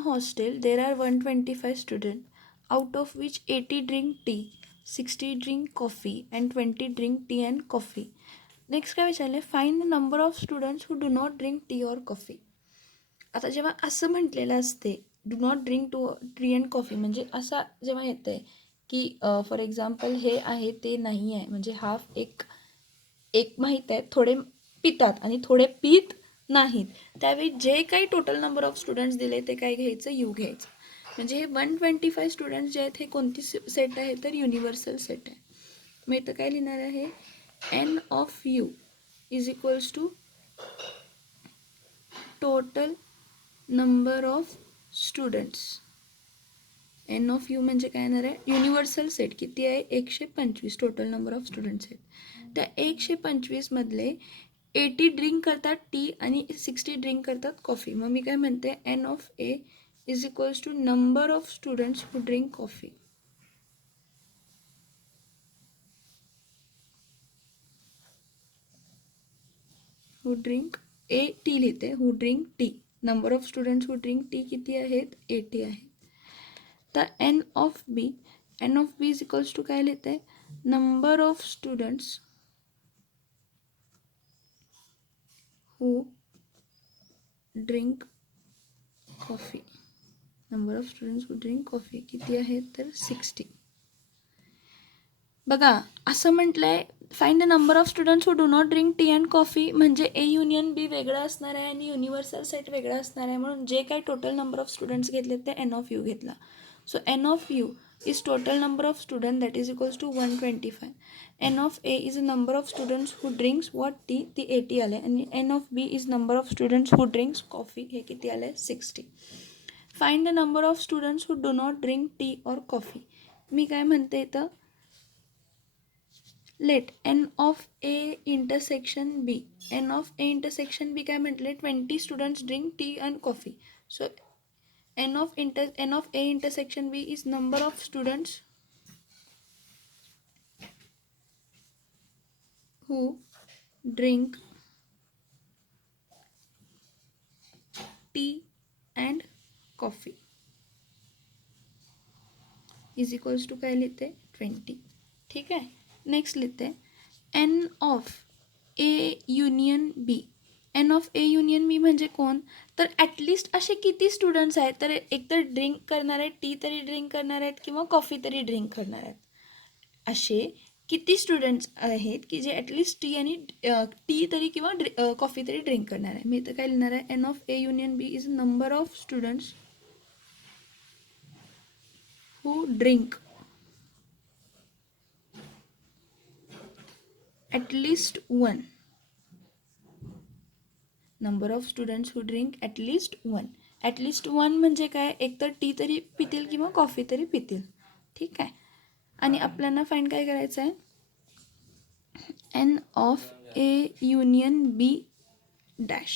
a hostel there are 125 students, out of which 80 drink tea, 60 drink coffee and 20 drink tea and coffee. Next काय विचारले, find the number of students who do not drink tea और coffee. आता जेव्हा असं म्हटलेलं असते do not drink tea and coffee, म्हणजे असा जेव्हा येतं आहे की फॉर एक्झाम्पल हे आहे ते नाही आहे, म्हणजे हाफ एक एक माहीत आहे थोडे पितात आणि थोडे पित नाहीत, त्यावेळी जे काही टोटल नंबर ऑफ स्टुडंट्स दिले ते काय घ्यायचं, यू घ्यायचं. म्हणजे हे 125 स्टुडंट्स जे आहेत हे कोणती सेट आहे तर युनिव्हर्सल सेट आहे. मग इथं काय लिहिणार आहे, N of U is equals to total number of students. N of U म्हणजे काय येणार आहे, युनिव्हर्सल सेट किती आहे, 125 टोटल नंबर ऑफ स्टुडंट्स आहेत. त्या 125 मधले 80 ड्रिंक करतात टी आणि 60 ड्रिंक करतात कॉफी. मग मी काय म्हणते, n of A is equals to number of students who drink coffee. Who drink A tea लिहिते, who drink tea, number of students who drink tea किती आहेत, 80 आहेत. तर n of B is equals to काय लिहिते, number of students who drink coffee. Number of students who drink coffee किती आहेत तर 60. बघा असं म्हटलंय, find the number of students who do not drink tea and coffee, म्हणजे ए युनियन बी वेगळं असणार आहे आणि युनिव्हर्सल सेट वेगळा असणार आहे, म्हणून जे काही टोटल नंबर ऑफ स्टुडंट्स घेतले ते एन ऑफ यू घेतला. So N of U is total number of student that is equals to 125. N of A is a number of students who drinks what tea, ती 80 आले, आणि N of B is number of students who drinks coffee, हे किती आले 60. Find the number of students who do not drink tea or coffee. मी काय म्हणते इथं, late N of A intersection B. N of A intersection B काय म्हटले, 20 students drink tea and coffee. So N of A intersection B is number of students who drink tea and coffee is equals to काय लिहिते 20. ठीक आहे. Next लिहिते N of A union B. N of A union B म्हणजे कोण, तर at least असे किती स्टुडंट्स आहेत, तर एकतर ड्रिंक करणार आहेत, टी तरी ड्रिंक करणार आहेत किंवा कॉफी तरी ड्रिंक करणार आहेत. असे किती स्टुडंट्स आहेत की जे ॲटलिस्ट टी आणि टी तरी किंवा कॉफी तरी ड्रिंक करणार आहे. मी इथं काय लिहिणार आहे, N of A union B is number of students who drink at least one. Number of students who drink at least one. At least one म्हणजे काय, एकतर टी तरी पितील किंवा कॉफी तरी पितील. ठीक आहे. आणि आपल्याला फाइंड काय करायचं आहे, N of A union B dash.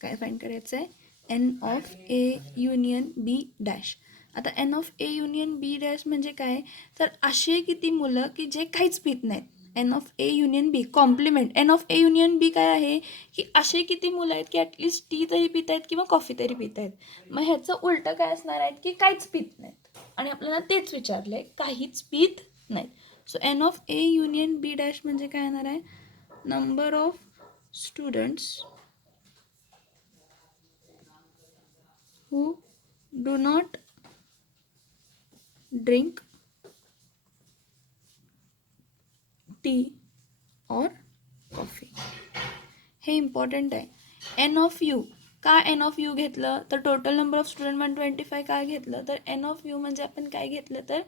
काय फाइंड करायचं आहे, N of A union B dash. आता N of A union B dash म्हणजे काय, तर असे किती मुलं की जे काहीच पित नाहीत. N of A union B complement n of A union B काय आहे की असे किती मुलं आहेत की ॲटलिस्ट टी तरी पित आहेत किंवा कॉफी तरी पित आहेत. मग ह्याचं उलटं काय असणार आहे की काहीच पित नाहीत, आणि आपल्याला तेच विचारलं आहे, काहीच पित नाहीत. So N of A union B dash म्हणजे काय येणार आहे, number of students who do not drink tea or coffee. हे इम्पॉर्टंट आहे. एन ऑफ यू का एन ऑफ यू घेतलं तर टोटल नंबर ऑफ स्टुडंट 125 का घेतलं तर एन ऑफ यू म्हणजे आपण काय घेतलं तर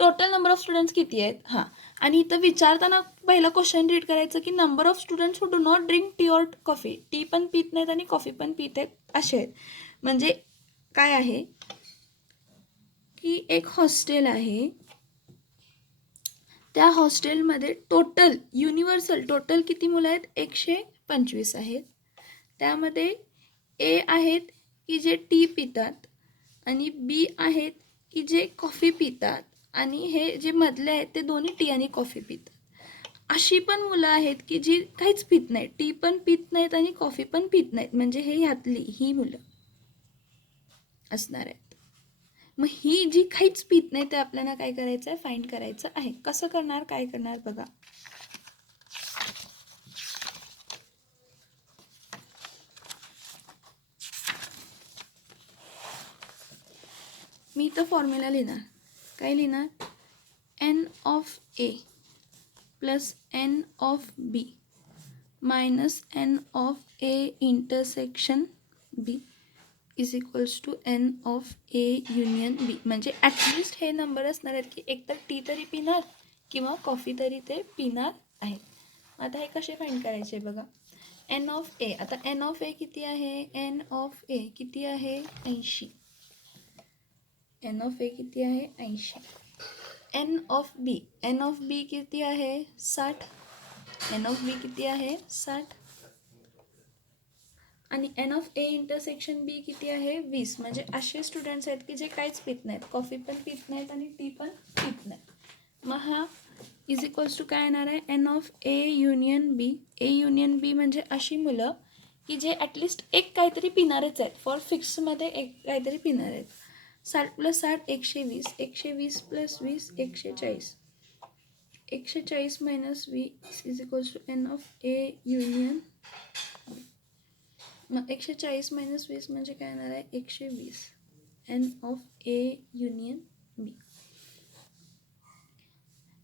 टोटल नंबर ऑफ स्टुडंट्स किती आहेत. हां, आणि इथं विचारताना पहिला क्वेश्चन रीड करायचं की number of students who do not drink T or coffee. T पण पित नाहीत आणि कॉफी पण पित आहेत असे आहेत. म्हणजे काय आहे की एक हॉस्टेल आहे, त्या हॉस्टेलमध्ये टोटल युनिव्हर्सल टोटल किती मुलं आहेत, 125 आहेत. त्यामध्ये ए आहेत की जे टी पितात आणि बी आहेत की जे कॉफी पितात, आणि हे जे मधले आहेत ते दोन्ही टी आणि कॉफी पितात. अशी पण मुलं आहेत की जी काहीच पित नाहीत, टी पण पित नाहीत आणि कॉफी पण पित नाहीत, म्हणजे हे ह्यातली ही मुलं. असणार आहेत. मग ही जी काहीच पित नाही ते आपल्याला काय करायचं आहे, फाइंड करायचं आहे. कसं करणार, काय करणार बघा. मी इथं फॉर्म्युला लिहिणार. काय लिहिणार, n of A plus n of B minus n of A intersection B is equals to N of A union B. म्हणजे ॲटलिस्ट हे नंबर असणार आहेत की एकतर टी तरी पिणार किंवा कॉफी तरी ते पिणार आहेत. आता हे कसे फाइंड करायचे बघा. एन ऑफ ए, आता एन ऑफ ए किती आहे, एन ऑफ ए किती आहे 80. एन ऑफ ए किती आहे 80. N of B, n of B किती आहे 60. एन ऑफ बी किती आहे 60. आणि एन ऑफ ए इंटरसेक्शन बी किती आहे 20. म्हणजे असे स्टुडंट्स आहेत की जे काहीच पित नाहीत, कॉफी पण पित नाहीत आणि टी पण पित नाहीत. मग हा इज इक्वल्स टू काय येणार आहे, N of A union B. A union B म्हणजे अशी मुलं की जे ॲटलिस्ट एक काहीतरी पिणारच आहेत, फॉर फिक्समध्ये एक काहीतरी पिणार आहेत. 60 + 60 120. 120 + 20 140. 140 - 20 is equals to N of A union. मग 140 - 20 म्हणजे काय येणार आहे 120. N of A union B.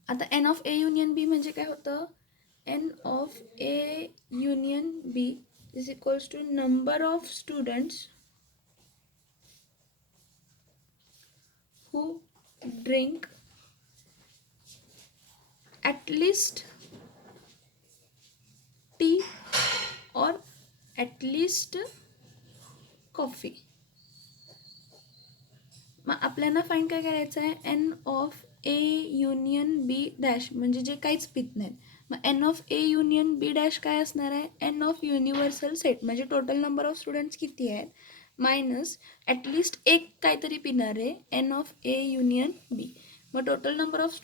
आता N of A union B म्हणजे काय होतं, N of A union B is equals to number of students who drink at least tea or at least coffee. मग आपल्याला फाइंड काय करायचं आहे, N of A union B dash म्हणजे जे काहीच पित नाहीत. मग N of A union B dash काय असणार आहे, एन ऑफ युनिव्हर्सल सेट म्हणजे टोटल नंबर ऑफ स्टुडंट्स किती आहेत मायनस ॲटलिस्ट एक काहीतरी पिणारे N of A union B. मग टोटल नंबर ऑफ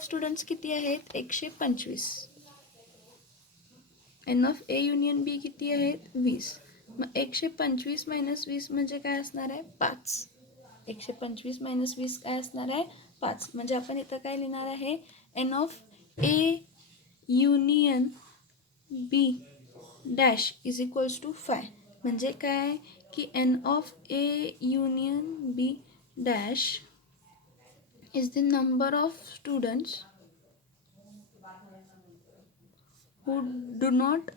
स्टुडंट्स किती आहेत 125. N of A union B किती आहेत 20. मग 125 - 20 म्हणजे काय असणार आहे 5. 125 - 20 काय असणार आहे 5. म्हणजे आपण इथं काय लिहिणार आहे, N of A union B dash is equals to 5. म्हणजे काय की N of A union B dash is the number of students who do not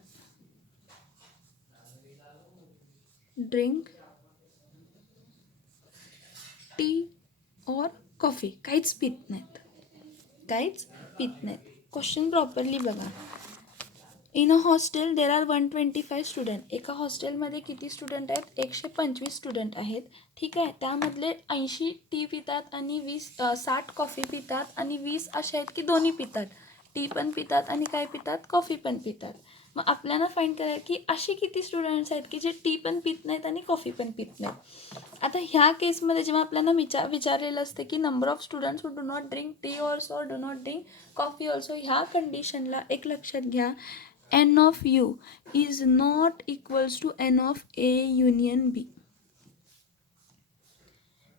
drink tea और कॉफी. काहीच पित नाहीत, काहीच पित नाहीत. क्वेश्चन प्रॉपरली बघा. In a hostel there are 125 student. एका हॉस्टेलमध्ये किती स्टुडंट आहेत 125 स्टुडंट आहेत. ठीक आहे, त्यामधले 80 टी पितात आणि 60 कॉफी पितात आणि 20 असे आहेत की दोन्ही पितात, टी पण पितात आणि काय पितात कॉफी पण पितात. मग आपल्याला फाइंड करायचं की असे किती स्टुडंट्स आहेत की जे टी पण पित नाहीत आणि कॉफी पण पित नाहीत. आता ह्या केसमध्ये जेव्हा आपल्याला विचारलेलं असते की number of students who do not drink tea also और do not drink coffee also, ह्या कंडिशनला एक लक्षात घ्या, n of U is not equals to N of A union B.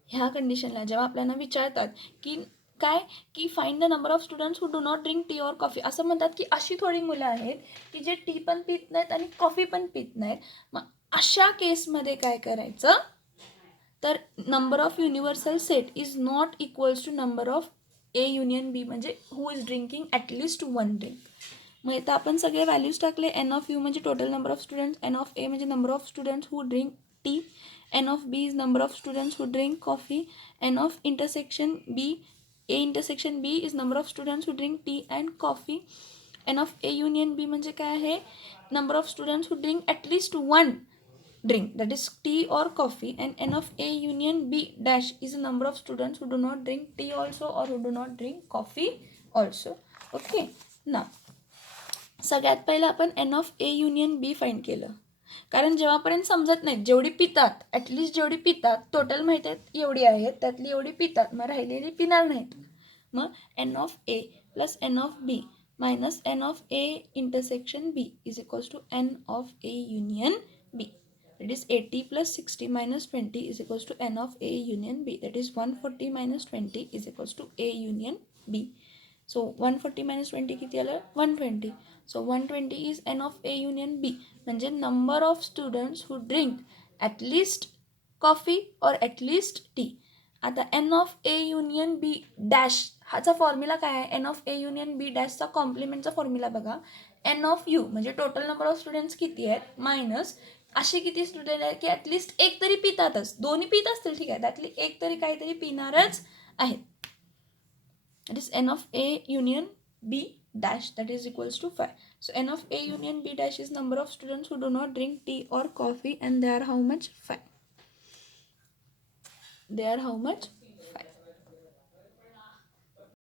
ह्या कंडिशनला जेव्हा आपल्याला विचारतात की काय की find the number of students who do not drink tea और कॉफी, असं म्हणतात की अशी थोडी मुलं आहेत की जे टी पण पित नाहीत आणि कॉफी पण पित नाहीत. मग अशा केसमध्ये काय करायचं, तर number of universal set is not equals to number of A union B म्हणजे who is drinking at least 1 drink. मग इथं आपण सगळे व्हॅल्यूज टाकले. एन ऑफ यू म्हणजे total number of students, N of A म्हणजे number of students who drink tea, n of B is number of students who drink coffee, n of intersection B A intersection B is number of students who drink tea and coffee, n of A union B म्हणजे काय आहे number of students who drink at least 1 drink, that is tea or coffee, and n of a union b dash is a number of students who do not drink tea also or who do not drink coffee also. Okay, now सगळ्यात पहिलं आपण N of A union B find केलं, कारण जेव्हापर्यंत समजत नाहीत जेवढी पितात ॲटलिस्ट जेवढी पितात टोटल माहीत आहेत एवढी आहेत, त्यातली एवढी पितात, मग राहिलेली पिणार नाहीत. मग N of A plus n of B minus n of A intersection B is equals to N of A union B. That is 80 plus 60 minus 20 is equals to n of A union B. That is 140 minus 20 is equals to A union B. So 140 minus 20 किती आलं 120. So 120 is n of A union B. म्हणजे number of students who drink at least coffee or at least tea. आता n of A union B dash हाचा formula काय आहे n of A union B डॅशचा कॉम्प्लिमेंटचा formula बघा n of u म्हणजे total number of students किती आहेत मायनस असे किती स्टुडंट आहेत की ॲटलिस्ट एक तरी पितातच दोन्ही पित असतील ठीक आहे त्यातली एक तरी काहीतरी पिणारच आहेत. That is n of A union B dash that is equals to 5. So n of A union B dash is number of students who do not drink tea or coffee and they are how much 5. They are how much